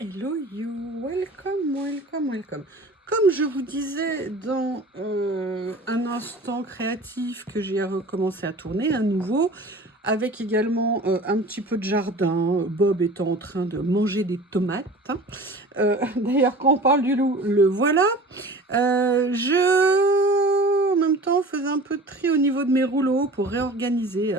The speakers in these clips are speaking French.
Hello you, welcome, welcome, welcome. Comme je vous disais dans un instant créatif que j'ai recommencé à tourner à nouveau, avec également un petit peu de jardin, Bob étant en train de manger des tomates. D'ailleurs, quand on parle du loup, le voilà. Je, en même temps, faisais un peu de tri au niveau de mes rouleaux pour réorganiser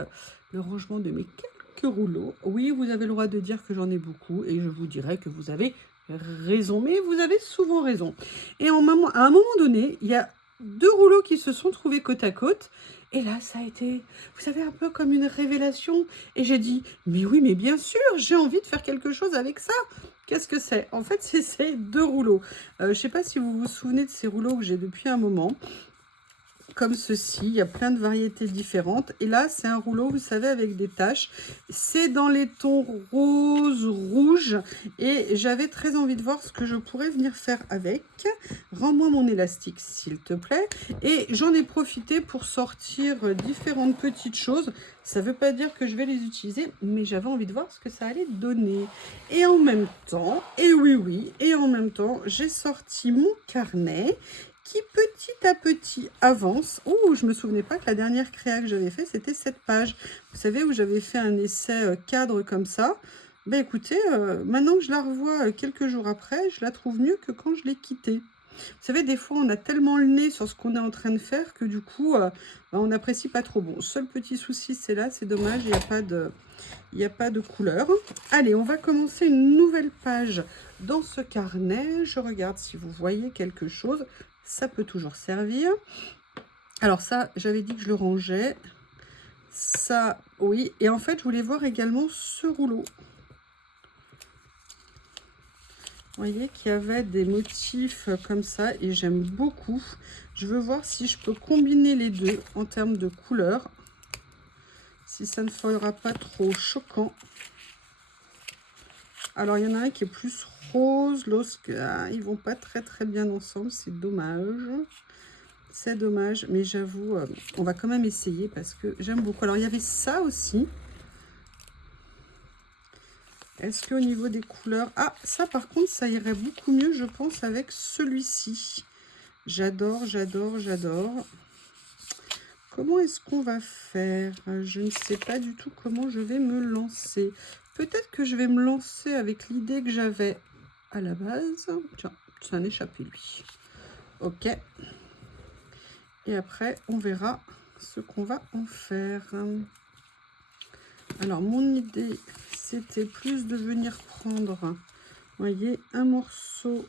le rangement de mes quelques rouleaux. Oui, vous avez le droit de dire que j'en ai beaucoup et je vous dirais que vous avez raison, mais vous avez souvent raison. Et à un moment donné, il y a deux rouleaux qui se sont trouvés côte à côte. Et là, ça a été, vous savez, un peu comme une révélation. Et j'ai dit, mais oui, mais bien sûr, j'ai envie de faire quelque chose avec ça. Qu'est-ce que c'est? En fait, c'est ces deux rouleaux. Je ne sais pas si vous vous souvenez de ces rouleaux que j'ai depuis un moment. Comme ceci, il y a plein de variétés différentes. Et là, c'est un rouleau, vous savez, avec des taches. C'est dans les tons rose, rouge. Et j'avais très envie de voir ce que je pourrais venir faire avec. Rends-moi mon élastique, s'il te plaît. Et j'en ai profité pour sortir différentes petites choses. Ça ne veut pas dire que je vais les utiliser, mais j'avais envie de voir ce que ça allait donner. Et en même temps, et oui, et en même temps, j'ai sorti mon carnet qui petit à petit avance. Oh, je me souvenais pas que la dernière créa que j'avais fait, c'était cette page. Vous savez, où j'avais fait un essai cadre comme ça. Ben écoutez, maintenant que je la revois quelques jours après, je la trouve mieux que quand je l'ai quittée. Vous savez, des fois, on a tellement le nez sur ce qu'on est en train de faire que du coup, on n'apprécie pas trop. Bon, seul petit souci, c'est là, c'est dommage, il n'y a pas de couleur. Allez, on va commencer une nouvelle page dans ce carnet. Je regarde si vous voyez quelque chose. Ça peut toujours servir. Alors ça, j'avais dit que je le rangeais. Ça, oui. Et en fait, je voulais voir également ce rouleau. Vous voyez qu'il y avait des motifs comme ça et j'aime beaucoup. Je veux voir si je peux combiner les deux en termes de couleurs. Si ça ne fera pas trop choquant. Alors, il y en a un qui est plus rose. L'autre, ils vont pas très bien ensemble. C'est dommage. C'est dommage. Mais j'avoue, on va quand même essayer parce que j'aime beaucoup. Alors, il y avait ça aussi. Est-ce qu'au niveau des couleurs... Ah, ça par contre, ça irait beaucoup mieux, je pense, avec celui-ci. J'adore, j'adore, j'adore. Comment est-ce qu'on va faire? Je ne sais pas du tout comment je vais me lancer. Peut-être que je vais me lancer avec l'idée que j'avais à la base. Tiens, c'est un échappé, lui. Ok. Et après, on verra ce qu'on va en faire. Alors, mon idée, c'était plus de venir prendre, vous voyez, un morceau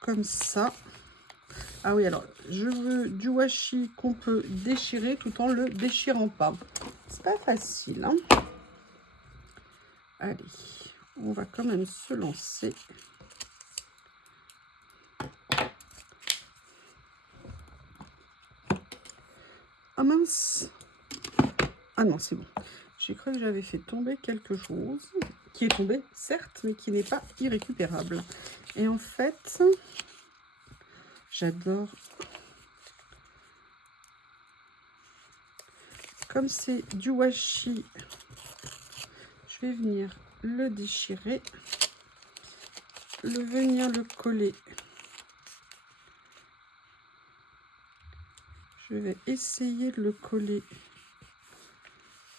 comme ça. Ah oui, alors, je veux du washi qu'on peut déchirer tout en le déchirant pas. C'est pas facile, hein. Allez, on va quand même se lancer. Ah mince. Ah non, c'est bon. J'ai cru que j'avais fait tomber quelque chose, qui est tombé, certes, mais qui n'est pas irrécupérable. Et en fait, j'adore. Comme c'est du washi, je vais venir le déchirer, venir le coller. Je vais essayer de le coller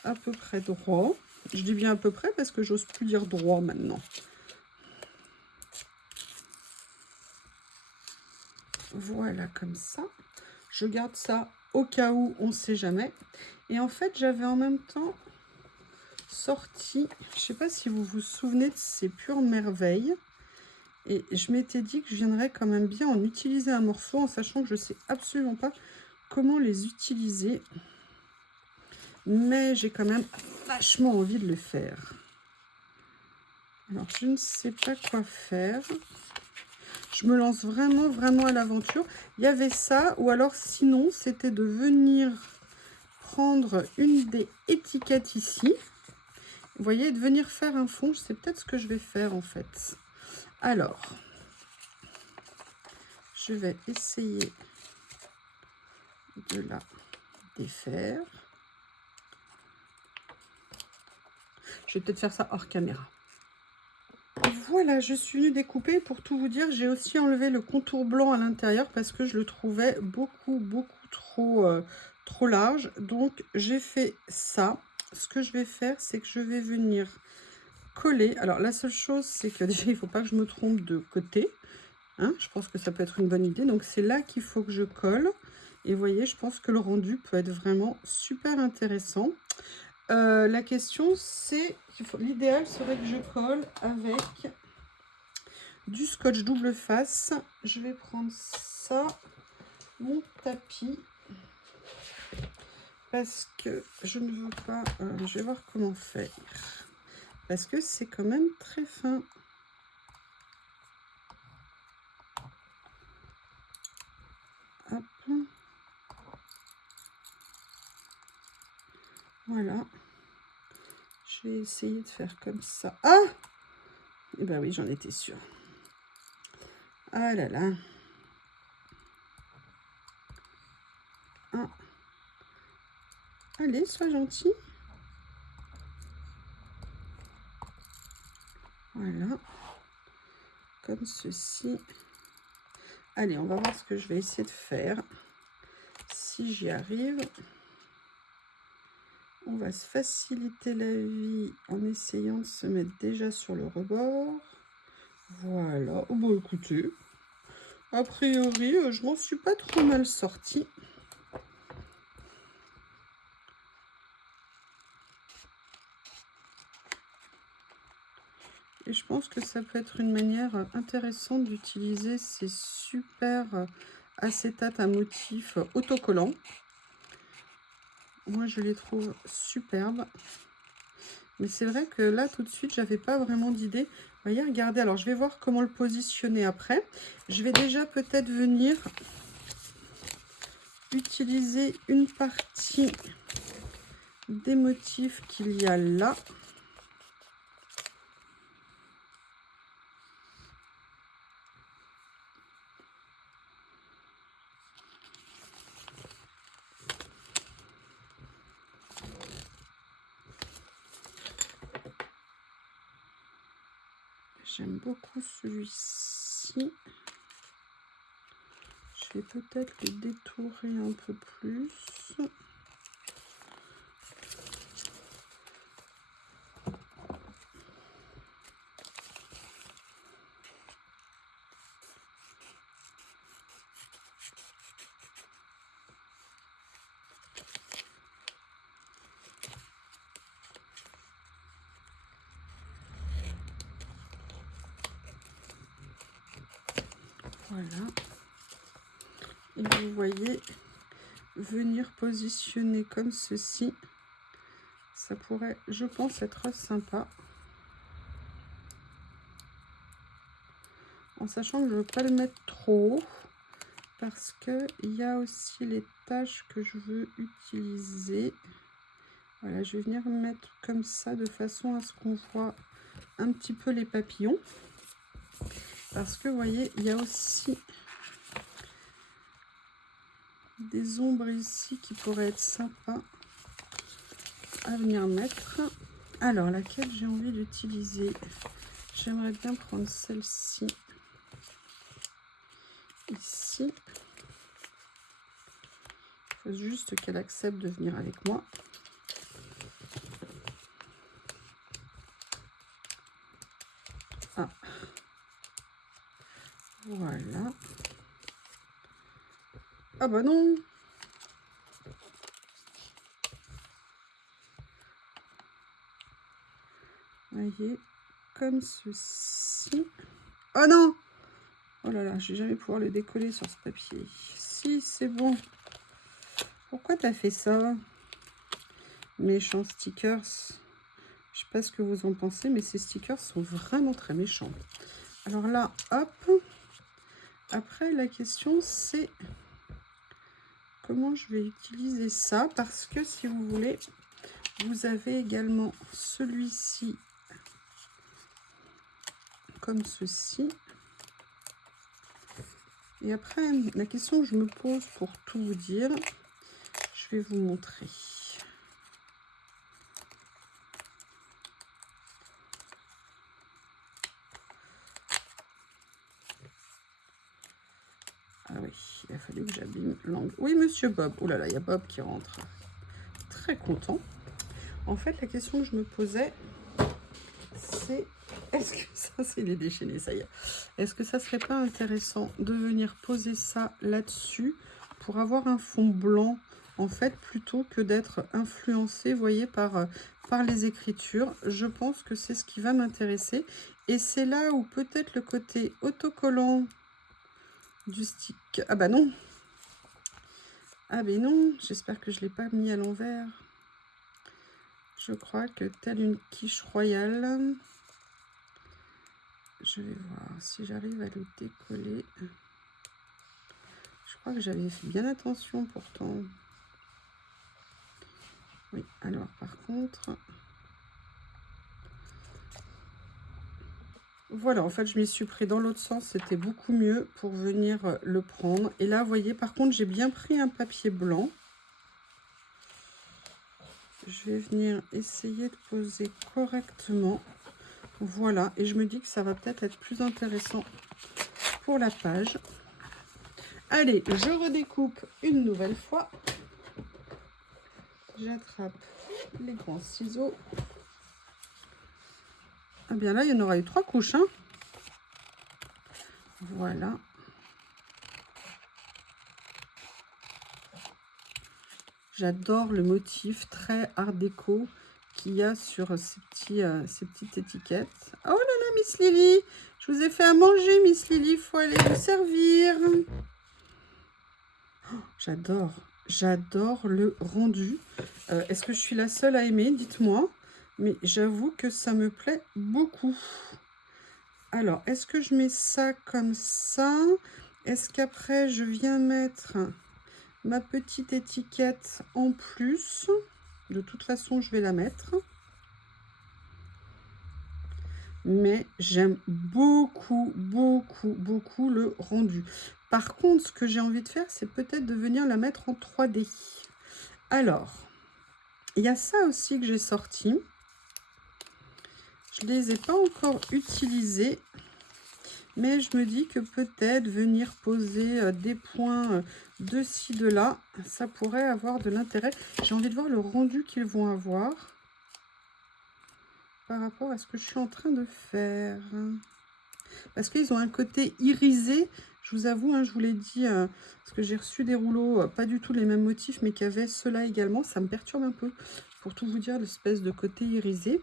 à peu près droit. Je dis bien à peu près parce que j'ose plus dire droit maintenant. Voilà, comme ça. Je garde ça au cas où, on ne sait jamais. Et en fait, j'avais en même temps sorti, je ne sais pas si vous vous souvenez de ces Pures Merveilles. Et je m'étais dit que je viendrais quand même bien en utiliser un morceau, en sachant que je ne sais absolument pas comment les utiliser. Mais j'ai quand même vachement envie de le faire. Alors, je ne sais pas quoi faire. Je me lance vraiment à l'aventure. Il y avait ça, ou alors sinon, c'était de venir prendre une des étiquettes ici. Vous voyez, de venir faire un fond. C'est peut-être ce que je vais faire en fait. Alors, je vais essayer de la défaire. Je vais peut-être faire ça hors caméra. Voilà, je suis venue découper. Pour tout vous dire, j'ai aussi enlevé le contour blanc à l'intérieur parce que je le trouvais beaucoup trop large. Donc, j'ai fait ça. Ce que je vais faire, c'est que je vais venir coller. Alors, la seule chose, c'est que déjà, il ne faut pas que je me trompe de côté. Hein, je pense que ça peut être une bonne idée. Donc, c'est là qu'il faut que je colle. Et vous voyez, je pense que le rendu peut être vraiment super intéressant. La question, c'est... L'idéal serait que je colle avec du scotch double face. Je vais prendre ça, mon tapis, parce que je ne veux pas... je vais voir comment faire. Parce que c'est quand même très fin. Hop. Voilà. Je vais essayer de faire comme ça. Ah! Eh ben oui, j'en étais sûre. Ah là là. Ah. Allez, sois gentil. Voilà. Comme ceci. Allez, on va voir ce que je vais essayer de faire. Si j'y arrive. On va se faciliter la vie en essayant de se mettre déjà sur le rebord. Voilà. Oh, bon, écoutez, a priori, je m'en suis pas trop mal sortie. Et je pense que ça peut être une manière intéressante d'utiliser ces super acétates à motifs autocollants. Moi, je les trouve superbes. Mais c'est vrai que là, tout de suite, j'avais pas vraiment d'idée. Vous voyez, regardez. Alors, je vais voir comment le positionner après. Je vais déjà peut-être venir utiliser une partie des motifs qu'il y a là. J'aime beaucoup celui-ci. Je vais peut-être le détourer un peu plus. Voilà. Et vous voyez, venir positionner comme ceci, ça pourrait, je pense, être sympa. En sachant que je ne veux pas le mettre trop haut, parce qu'il y a aussi les taches que je veux utiliser. Voilà, je vais venir mettre comme ça, de façon à ce qu'on voit un petit peu les papillons. Parce que, vous voyez, il y a aussi des ombres ici qui pourraient être sympas à venir mettre. Alors, laquelle j'ai envie d'utiliser? J'aimerais bien prendre celle-ci. Ici. Il faut juste qu'elle accepte de venir avec moi. Ah. Voilà. Ah bah non! Voyez, comme ceci. Oh non! Oh là là, je vais jamais pouvoir le décoller sur ce papier. Si, c'est bon. Pourquoi t'as fait ça? Méchants stickers. Je sais pas ce que vous en pensez, mais ces stickers sont vraiment très méchants. Alors là, hop. Après, la question, c'est comment je vais utiliser ça. Parce que, si vous voulez, vous avez également celui-ci comme ceci. Et après, la question que je me pose, pour tout vous dire, je vais vous montrer. oui, il a fallu que j'abîme l'angle. Oui, monsieur Bob. Oh là là, il y a Bob qui rentre. Très content. En fait, la question que je me posais, c'est... Est-ce que ça, c'est les déchaînés, ça y est. Est-ce que ça serait pas intéressant de venir poser ça là-dessus pour avoir un fond blanc, en fait, plutôt que d'être influencé, vous voyez, par les écritures. Je pense que c'est ce qui va m'intéresser. Et c'est là où peut-être le côté autocollant du stick... Ah bah non. Ah ben non, j'espère que je ne l'ai pas mis à l'envers. Je crois que telle une quiche royale... Je vais voir si j'arrive à le décoller. Je crois que j'avais fait bien attention pourtant. Oui, alors par contre... Voilà, en fait, je m'y suis pris dans l'autre sens. C'était beaucoup mieux pour venir le prendre. Et là, vous voyez, par contre, j'ai bien pris un papier blanc. Je vais venir essayer de poser correctement. Voilà, et je me dis que ça va peut-être être plus intéressant pour la page. Allez, je redécoupe une nouvelle fois. J'attrape les grands ciseaux. Ah bien là, il y en aura eu 3 couches. Hein. Voilà. J'adore le motif très art déco qu'il y a sur ces petites étiquettes. Oh là là, Miss Lily, je vous ai fait à manger, Miss Lily, il faut aller vous servir. Oh, j'adore le rendu. Est-ce que je suis la seule à aimer? Dites-moi. Mais j'avoue que ça me plaît beaucoup. Alors, est-ce que je mets ça comme ça? Est-ce qu'après, je viens mettre ma petite étiquette en plus? De toute façon, je vais la mettre. Mais j'aime beaucoup, beaucoup, beaucoup le rendu. Par contre, ce que j'ai envie de faire, c'est peut-être de venir la mettre en 3D. Alors, il y a ça aussi que j'ai sorti. Je ne les ai pas encore utilisés. Mais je me dis que peut-être venir poser des points de ci, de là, ça pourrait avoir de l'intérêt. J'ai envie de voir le rendu qu'ils vont avoir par rapport à ce que je suis en train de faire. Parce qu'ils ont un côté irisé. Je vous avoue, hein, je vous l'ai dit, parce que j'ai reçu des rouleaux, pas du tout les mêmes motifs, mais qui avaient cela également. Ça me perturbe un peu, pour tout vous dire, l'espèce de côté irisé.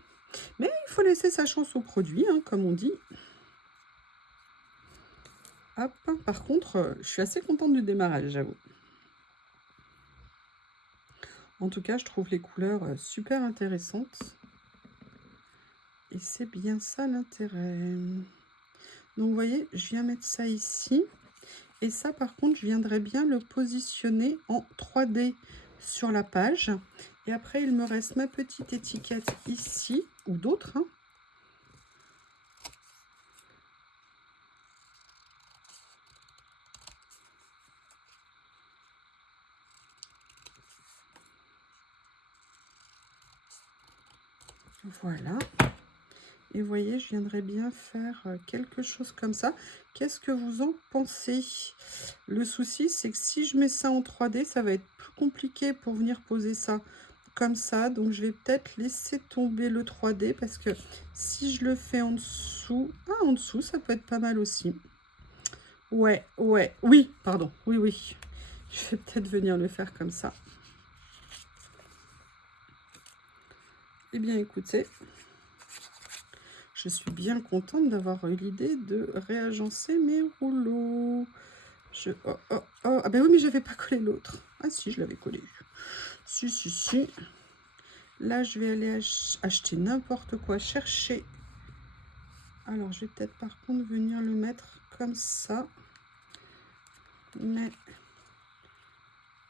Mais il faut laisser sa chance au produit, hein, comme on dit. Hop. Par contre, je suis assez contente du démarrage, j'avoue. En tout cas, je trouve les couleurs super intéressantes. Et c'est bien ça l'intérêt. Donc, vous voyez, je viens mettre ça ici. Et ça, par contre, je viendrai bien le positionner en 3D sur la page. Et après, il me reste ma petite étiquette ici, ou d'autres, hein. Voilà. Et vous voyez, je viendrai bien faire quelque chose comme ça. Qu'est-ce que vous en pensez? Le souci, c'est que si je mets ça en 3D, ça va être plus compliqué pour venir poser ça comme ça. Donc, je vais peut-être laisser tomber le 3D parce que si je le fais en dessous... Ah, en dessous, ça peut être pas mal aussi. Ouais, oui, pardon, oui. Je vais peut-être venir le faire comme ça. Eh bien, écoutez... Je suis bien contente d'avoir eu l'idée de réagencer mes rouleaux. Oh. Ah ben oui, mais j'avais pas collé l'autre. Ah si, je l'avais collé. Si. Là, je vais aller acheter n'importe quoi, chercher. Alors, je vais peut-être par contre venir le mettre comme ça. Mais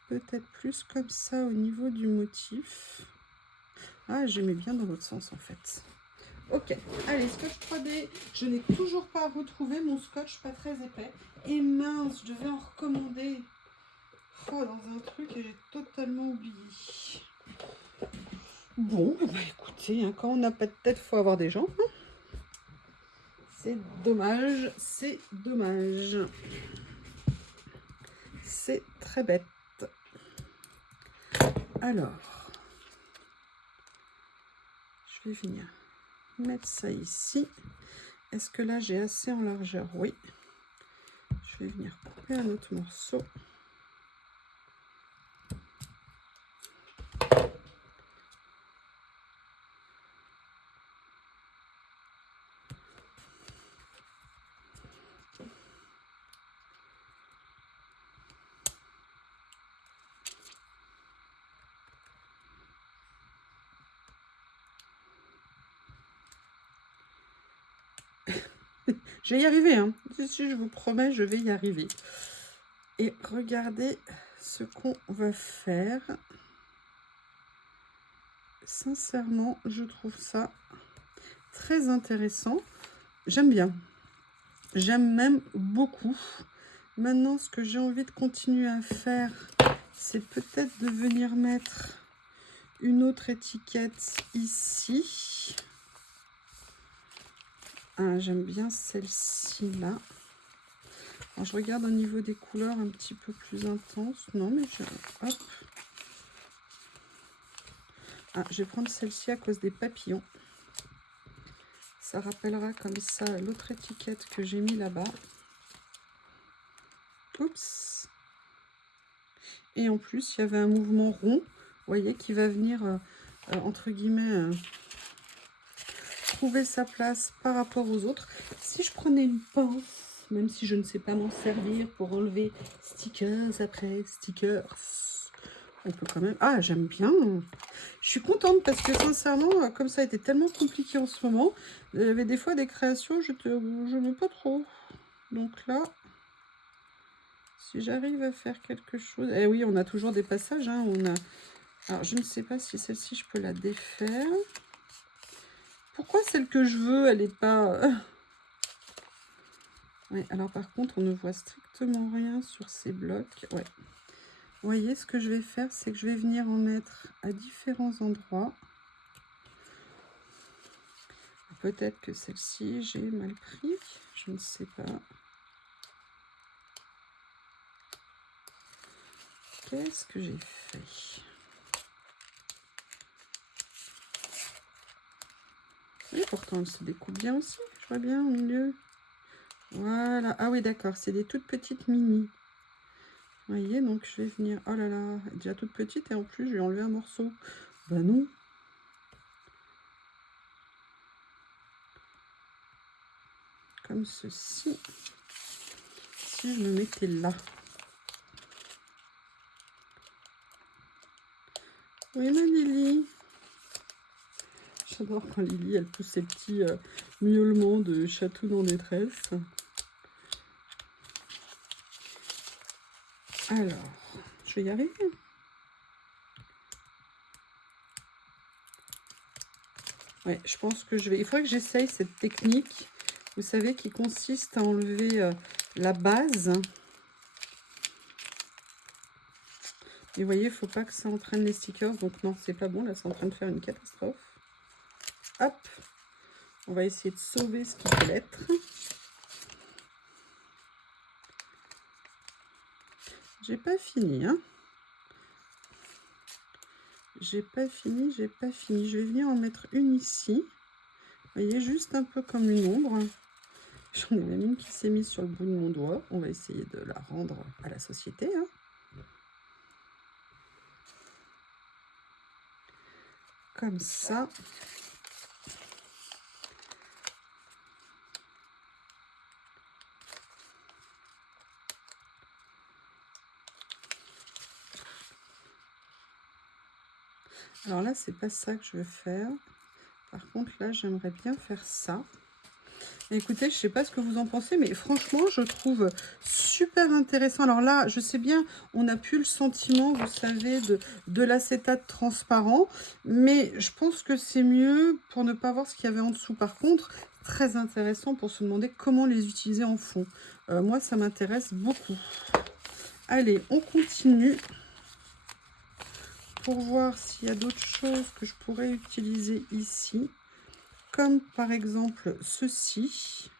peut-être plus comme ça au niveau du motif. Ah, j'aimais bien dans l'autre sens en fait. Ok, allez, scotch 3D. Je n'ai toujours pas retrouvé mon scotch pas très épais. Et mince, je devais en recommander dans un truc et j'ai totalement oublié. Bon, bah écoutez, hein, quand on n'a pas de tête, il faut avoir des jambes. Hein. C'est dommage, c'est dommage. C'est très bête. Alors, je vais venir mettre ça ici. Est-ce que là, j'ai assez en largeur? Oui. Je vais venir couper un autre morceau. Je vais y arriver, hein. Si, je vous promets, je vais y arriver. Et regardez ce qu'on va faire. Sincèrement, je trouve ça très intéressant. J'aime bien. J'aime même beaucoup. Maintenant, ce que j'ai envie de continuer à faire, c'est peut-être de venir mettre une autre étiquette ici. Ah, j'aime bien celle-ci là. Alors, je regarde au niveau des couleurs un petit peu plus intenses. Non, mais hop. Ah, je vais prendre celle-ci à cause des papillons. Ça rappellera comme ça l'autre étiquette que j'ai mis là-bas. Oups. Et en plus, il y avait un mouvement rond, vous voyez, qui va venir, entre guillemets, trouver sa place par rapport aux autres. Si je prenais une pince, même si je ne sais pas m'en servir pour enlever stickers après stickers, on peut quand même... Ah, j'aime bien. Je suis contente parce que sincèrement, comme ça a été tellement compliqué en ce moment, il y avait des fois des créations, je n'aime pas trop. Donc là, si j'arrive à faire quelque chose... Eh oui, on a toujours des passages, hein, on a... Alors, je ne sais pas si celle-ci, je peux la défaire. Pourquoi celle que je veux, elle n'est pas... Oui, alors par contre, on ne voit strictement rien sur ces blocs. Ouais. Vous voyez, ce que je vais faire, c'est que je vais venir en mettre à différents endroits. Peut-être que celle-ci, j'ai mal pris. Je ne sais pas. Qu'est-ce que j'ai fait? Oui, pourtant, elle se découpe bien aussi. Je vois bien au milieu. Voilà. Ah oui, d'accord. C'est des toutes petites mini. Vous voyez, donc je vais venir... Oh là là, déjà toute petite et en plus, je vais enlever un morceau. Ben non. Comme ceci. Si je me mettais là. Oui, ma Lily. J'adore quand Lily, elle pousse ses petits miaulements de chatou en détresse. Alors, je vais y arriver. Ouais, je pense que je vais... Il faudrait que j'essaye cette technique, vous savez, qui consiste à enlever la base. Et vous voyez, il ne faut pas que ça entraîne les stickers. Donc non, c'est pas bon. Là, c'est en train de faire une catastrophe. Hop. On va essayer de sauver ce qui peut l'être. J'ai pas fini, hein. J'ai pas fini. Je vais venir en mettre une ici. Vous voyez, juste un peu comme une ombre. J'en ai même une qui s'est mise sur le bout de mon doigt. On va essayer de la rendre à la société, hein. Comme ça. Alors là, c'est pas ça que je veux faire. Par contre, là, j'aimerais bien faire ça. Écoutez, je sais pas ce que vous en pensez, mais franchement, je trouve super intéressant. Alors là, je sais bien, on n'a plus le sentiment, vous savez, de l'acétate transparent, mais je pense que c'est mieux pour ne pas voir ce qu'il y avait en dessous. Par contre, très intéressant pour se demander comment les utiliser en fond. Moi, ça m'intéresse beaucoup. Allez, on continue pour voir s'il y a d'autres choses que je pourrais utiliser ici. Comme par exemple ceci.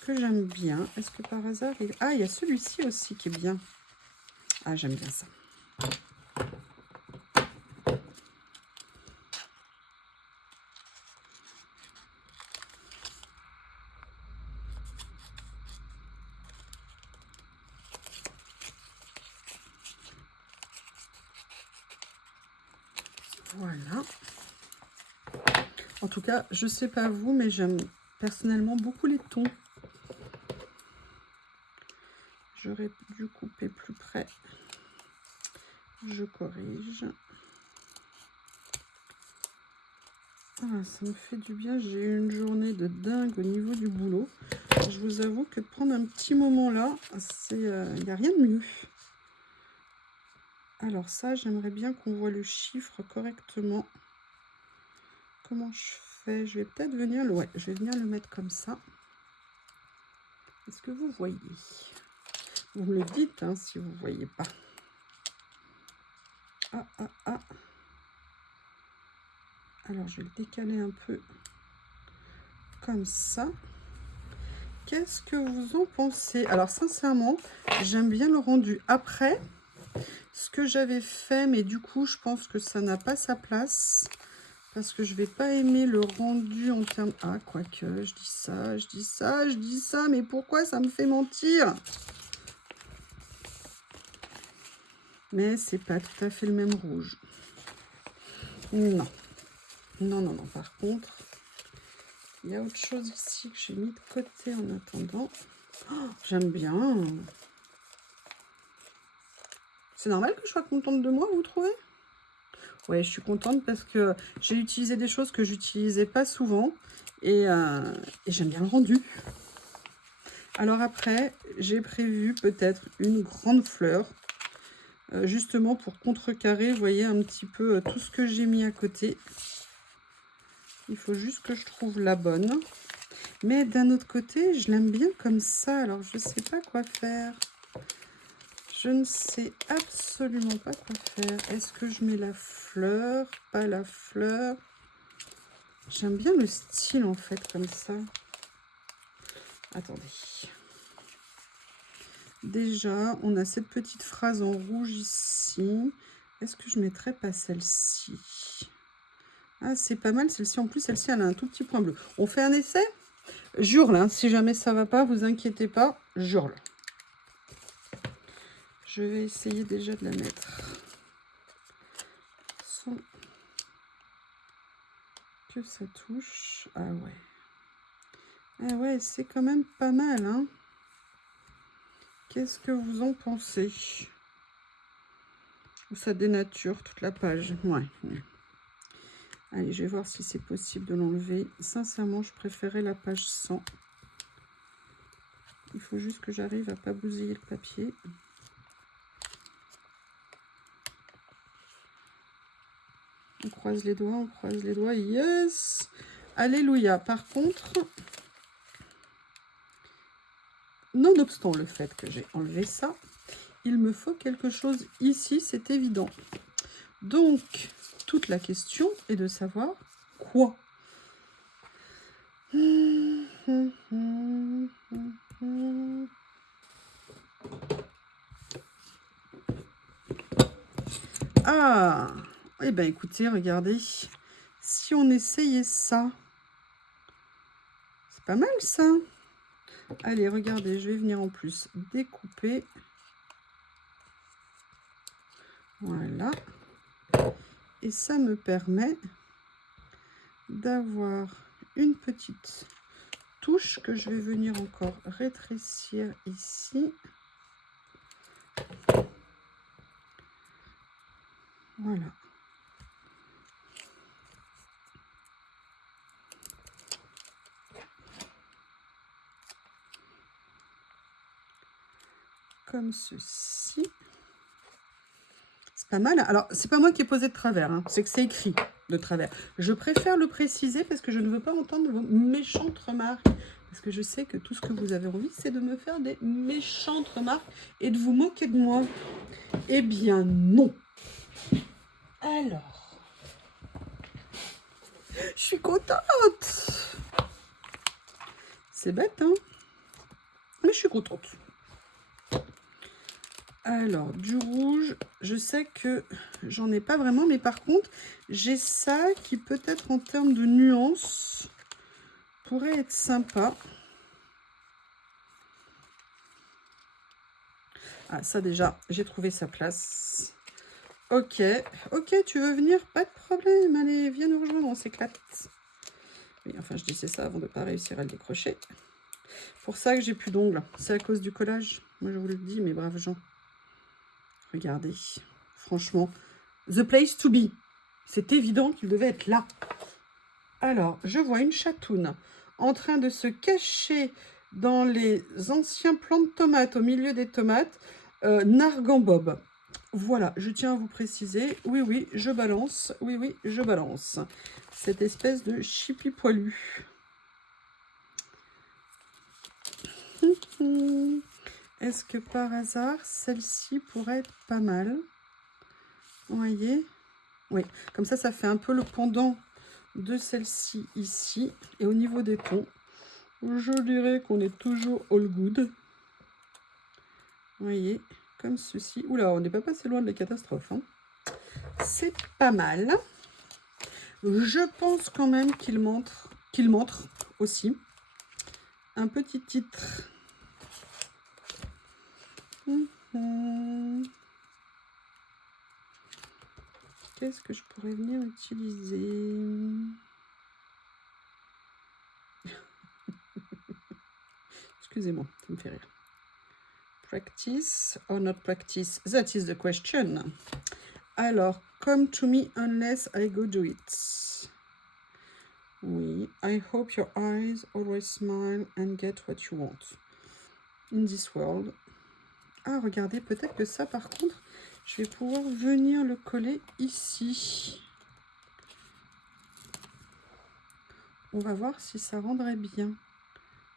que j'aime bien. Est-ce que par hasard... Ah, il y a celui-ci aussi qui est bien. Ah, j'aime bien ça. Voilà. En tout cas, je sais pas vous, mais j'aime personnellement beaucoup les tons. J'aurais dû couper plus près. Je corrige. Ah, ça me fait du bien. J'ai eu une journée de dingue au niveau du boulot. Je vous avoue que de prendre un petit moment là, c'est, il n'y a rien de mieux. Alors ça, j'aimerais bien qu'on voit le chiffre correctement. Comment je fais? Je vais peut-être venir le... Ouais, je vais venir le mettre comme ça. Est-ce que vous voyez? Vous me le dites hein, si vous ne voyez pas. Ah, ah, ah. Alors, je vais le décaler un peu comme ça. Qu'est-ce que vous en pensez? Alors, sincèrement, j'aime bien le rendu après. Ce que j'avais fait, mais du coup, je pense que ça n'a pas sa place. Parce que je vais pas aimer le rendu en termes... Ah, quoique, je dis ça, je dis ça, je dis ça, mais pourquoi ça me fait mentir? Mais c'est pas tout à fait le même rouge. Non. Non, non, non. Par contre, il y a autre chose ici que j'ai mis de côté en attendant. Oh, j'aime bien. C'est normal que je sois contente de moi, vous trouvez? Ouais, je suis contente parce que j'ai utilisé des choses que j'utilisais pas souvent. Et j'aime bien le rendu. Alors après, j'ai prévu peut-être une grande fleur. Justement pour contrecarrer, vous voyez, un petit peu tout ce que j'ai mis à côté. Il faut juste que je trouve la bonne. Mais d'un autre côté, je l'aime bien comme ça. Alors, je ne sais pas quoi faire. Je ne sais absolument pas quoi faire. Est-ce que je mets la fleur? Pas la fleur? J'aime bien le style, en fait, comme ça. Attendez. Déjà, on a cette petite phrase en rouge ici. Est-ce que je mettrais pas celle-ci? Ah, c'est pas mal, celle-ci. En plus, celle-ci, elle a un tout petit point bleu. On fait un essai? J'hurle, hein. Si jamais ça va pas, vous inquiétez pas, j'hurle. Je vais essayer déjà de la mettre sans que ça touche. Ah ouais. Ah ouais, c'est quand même pas mal, hein. Qu'est-ce que vous en pensez? Ou ça dénature toute la page? Ouais. Allez, je vais voir si c'est possible de l'enlever. Sincèrement, je préférais la page 100. Il faut juste que j'arrive à pas bousiller le papier. On croise les doigts, on croise les doigts. Yes! Alléluia. Par contre, nonobstant le fait que j'ai enlevé ça, il me faut quelque chose ici, c'est évident. Donc, toute la question est de savoir quoi. Ah! Eh bien, écoutez, regardez. Si on essayait ça, c'est pas mal ça. Allez, regardez, je vais venir en plus découper. Voilà. Et ça me permet d'avoir une petite touche que je vais venir encore rétrécir ici. Voilà. Comme ceci. C'est pas mal. Alors, c'est pas moi qui ai posé de travers, hein. C'est que c'est écrit de travers. Je préfère le préciser parce que je ne veux pas entendre vos méchantes remarques. Parce que je sais que tout ce que vous avez envie, c'est de me faire des méchantes remarques et de vous moquer de moi. Eh bien, non. Alors, je suis contente. C'est bête, hein? Mais je suis contente. Alors, du rouge, je sais que j'en ai pas vraiment, mais par contre, j'ai ça qui peut-être en termes de nuances pourrait être sympa. Ah, ça déjà, j'ai trouvé sa place. Ok, ok, tu veux venir? Pas de problème, allez, viens nous rejoindre, on s'éclate. Oui, enfin, je disais ça avant de ne pas réussir à le décrocher. Pour ça que j'ai plus d'ongles, c'est à cause du collage. Moi, je vous le dis, mes braves gens. Regardez, franchement, the place to be. C'est évident qu'il devait être là. Alors, je vois une chatoune en train de se cacher dans les anciens plants de tomates, au milieu des tomates, narguant Bob. Voilà, je tiens à vous préciser, oui, oui, je balance, oui, oui, je balance. Cette espèce de chipi poilu. Est-ce que par hasard, celle-ci pourrait être pas mal? Vous voyez? Oui, comme ça fait un peu le pendant de celle-ci ici. Et au niveau des tons, je dirais qu'on est toujours all good. Vous voyez, comme ceci. Oula, on n'est pas passé loin de la catastrophe. Hein. C'est pas mal. Je pense quand même qu'il montre aussi un petit titre. Qu'est-ce que je pourrais venir utiliser? Excusez-moi, ça me fait rire. Practice or not practice? That is the question. Alors, come to me unless I go do it. Oui, I hope your eyes always smile and get what you want in this world. Ah, regardez, peut-être que ça, par contre, je vais pouvoir venir le coller ici. On va voir si ça rendrait bien. Vous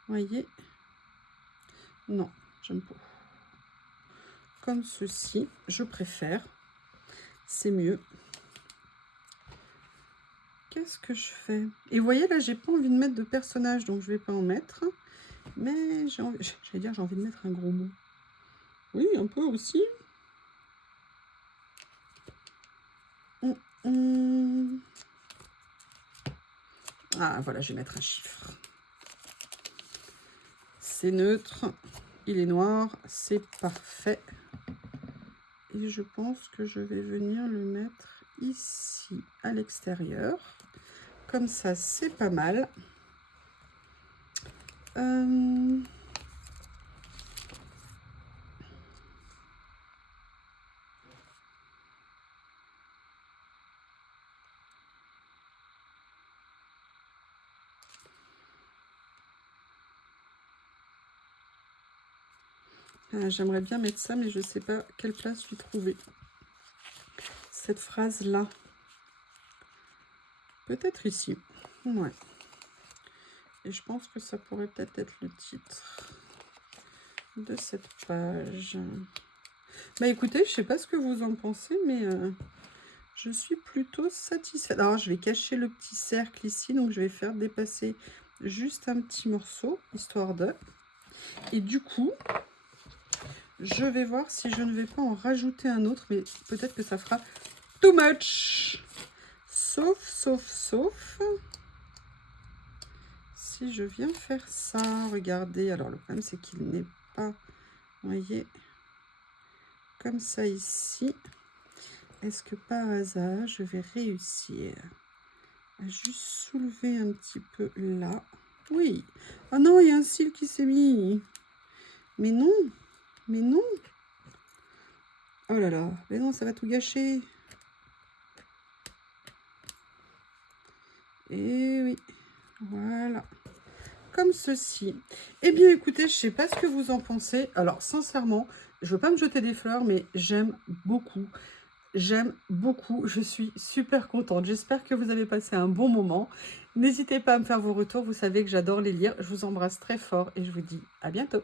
voyez? Non, j'aime pas. Comme ceci, je préfère. C'est mieux. Qu'est-ce que je fais? Et vous voyez, là, j'ai pas envie de mettre de personnage, donc je vais pas en mettre. Mais j'ai envie de mettre un gros mot. Oui, un peu aussi. Ah, voilà, je vais mettre un chiffre. C'est neutre. Il est noir. C'est parfait. Et je pense que je vais venir le mettre ici, à l'extérieur. Comme ça, c'est pas mal. J'aimerais bien mettre ça, mais je ne sais pas quelle place lui trouver. Cette phrase-là. Peut-être ici. Ouais. Et je pense que ça pourrait peut-être être le titre de cette page. Bah écoutez, je sais pas ce que vous en pensez, mais je suis plutôt satisfaite. Alors, je vais cacher le petit cercle ici, donc je vais faire dépasser juste un petit morceau, histoire de... Et du coup, je vais voir si je ne vais pas en rajouter un autre, mais peut-être que ça fera too much. Sauf... Si je viens faire ça, regardez. Alors, le problème, c'est qu'il n'est pas... Vous voyez, comme ça ici. Est-ce que par hasard, je vais réussir à juste soulever un petit peu là? Oui. Oh non, il y a un cil qui s'est mis. Mais non. Mais non. Oh là là. Mais non, ça va tout gâcher. Et oui. Voilà. Comme ceci. Eh bien, écoutez, je sais pas ce que vous en pensez. Alors, sincèrement, je veux pas me jeter des fleurs, mais j'aime beaucoup. J'aime beaucoup, je suis super contente. J'espère que vous avez passé un bon moment. N'hésitez pas à me faire vos retours, vous savez que j'adore les lire. Je vous embrasse très fort et je vous dis à bientôt.